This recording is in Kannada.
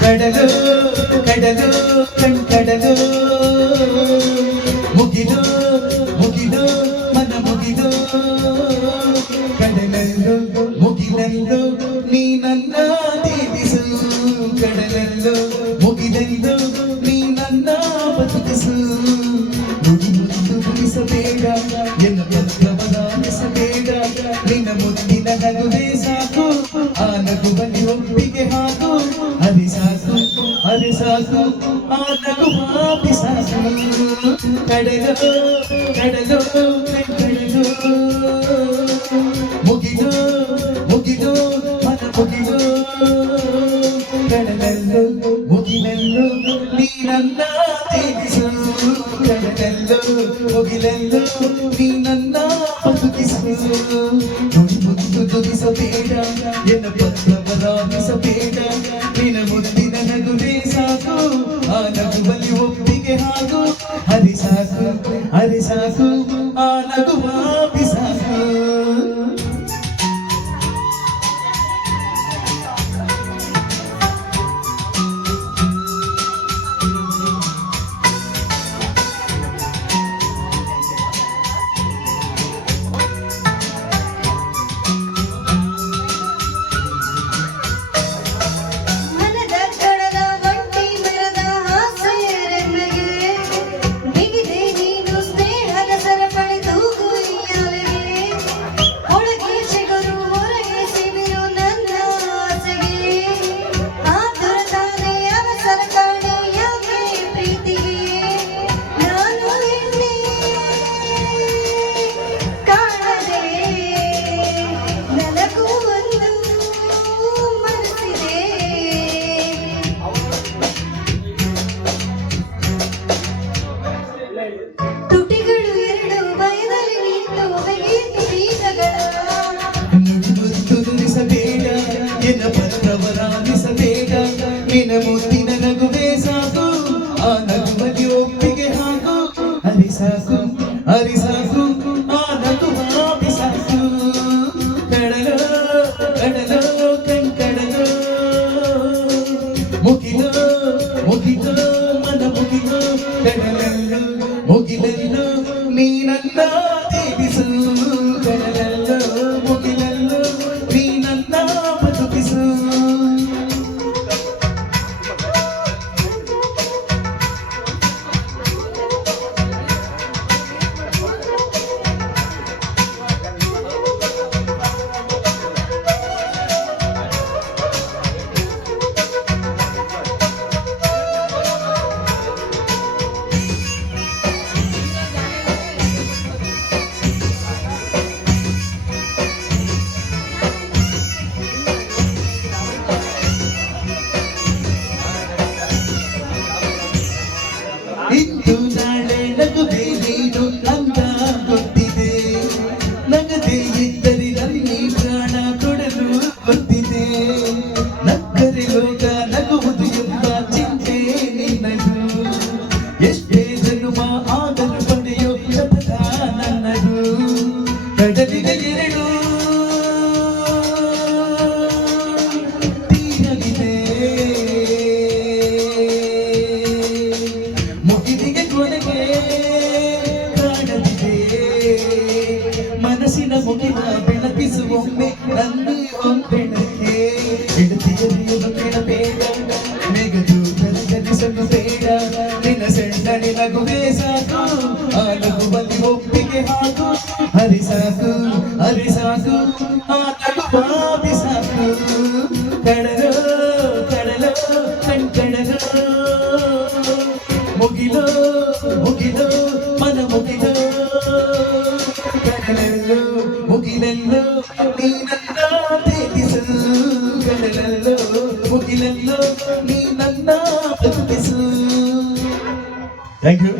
ಕಡಲು ಕಡಲು ಕಣ್ಕಡಲು ಮುಗಿಲು ಮುಗಿಲು ಮನ ಮುಗಿಲು ಕಡಲಲ್ಲೂ ಮುಗಿಲಲ್ಲೂ ನೀ ನನ್ನ ತೇಲಿಸು ಕಡಲಲ್ಲೂ ಮುಗಿಲಲ್ಲೂ ನೀ ನನ್ನ ಬದುಕಿಸು ನುಡಿ ಮುತ್ತು ಮುಗಿಸಬೇಡ ಎನ್ನ ಪತ್ರವದಾನಿಸಬೇಡ ನಿನ್ನ ಮುತ್ತಿನ ನಗುವೆ ಸಾಕು ಆ ನಗುವಲ್ಲಿ ಒಪ್ಪಿಗೆ ಹಾಕು ಹರಿಸಾಕು ಹರಿಸಾಕು ಆ ನಗು ಹಾಪಿಸಾಕು ಕಡಲು ಕಡಲು ಕಡಲು ಮುಗಿದು ಮುಗಿದು ಮನ ಮುಗಿದು ಕಡಲಲ್ಲೂ ಮುಗಿಲಲ್ಲೂ ನೀ ನನ್ನ ತೇಲಿಸು ಕಡಲಲ್ಲೂ ಮುಗಿಲಲ್ಲೂ ನೀ ನನ್ನ ಬದುಕಿಸು ನುಡಿ ಮುತ್ತು ತುದಿಸಬೇಡ ಎನ್ನ ಪತ್ರವದಾನಿಸಬೇಡ ನಿನ್ನ ಮುದ್ದಿನ ನಗುವೆ ಸಾಕು ಆ ನಗುವಲ್ಲಿ ಒಪ್ಪಿಗೆ ಹಾಕು ಹರಿಸಾಕು ಹರಿಸಾಕು ಆ ನಗು ಹಾಪಿಸಾಕು ಪತ್ರವರಾಗಿಸಬೇಡ ನಿನ್ನ ಮುತ್ತಿನ ನಗುವೆ ಸಾಕು ಆ ನಗುವಲ್ಲಿ ಒಪ್ಪಿಗೆ ಹಾಕು ಹರಿಸಾಕು ಹರಿಸಾಕು ಆ ನಗು ಹಾಪಿಸಾಕು ಕಡಲು ಕಡಲು ಕಣ್ಕಡಲು ಮುಗಿಲು ಮುಗಿಲು ಮನ ಮುಗಿಲು ಕಡಲಲ್ಲೂ ಮುಗಿಲಲ್ಲೂ ನೀ ನನ್ನ ತೇಲಿಸು ಕಡಲಲ್ಲೂ ಮುಗಿಲಲ್ಲೂ ನೀ ನನ್ನ ಬದುಕಿಸು ಇಂದು ನಾಳೆ ನಗುವೆ ನೀನು ಅಂತ ಗೊತ್ತಿದೆ ನಗದೆ ಇದ್ದರೆ ನಲ್ಲಿ ಪ್ರಾಣ ಕೊಡಲು ಗೊತ್ತಿದೆ ನಕ್ಕರೆ ಲೋಕ ನಗುವುದು ಎಂಬ ಚಿಂತೆ ನಿನ್ನದು ಎಷ್ಟೇ ಜನುಮ ಆಗಲು ಪಡೆಯೋ ಶಪಥ ನನ್ನದು ಕಡಲಿನ ಎರಡು ತೀರಗಿದೆ ಮನಸ್ಸಿನ ಮುಗಿಲ ಬೆಳಕಿಸುವೊಮ್ಮೆ ನಲ್ಲಿ ಒಂದೆಣಕ್ಕೆ ಎಡತಿಯರಿಯಲು ಕೆಳಬೇಡ ಮೇಘದೂತನ ಕಲಿಸಲು ಬೇಡ ನಿನ್ನ ಸೆಣ್ಣನೆ ನಗುವೆ ಸಾಕು ಆ ನಗುವಲ್ಲಿ ಒಪ್ಪಿಗೆ ಹಾಕು ಹರಿಸಾಕು ಹರಿಸಾಕು ಆ ನಗು ಹಾಪಿಸಾಕು ಕಡಲು ಕಡಲು ಕಣ್ಕಡಲು ಮುಗಿಲು ಮುಗಿಲು ಮನ ಮುಗಿಲು ಕಡಲಲ್ಲೂ ಮುಗಿಲಲ್ಲೂ ನೀ ನನ್ನ ತೇಲಿಸು ಕಡಲಲ್ಲೂ ಮುಗಿಲಲ್ಲೂ ನೀ ನನ್ನ ಬದುಕಿಸು. Thank you.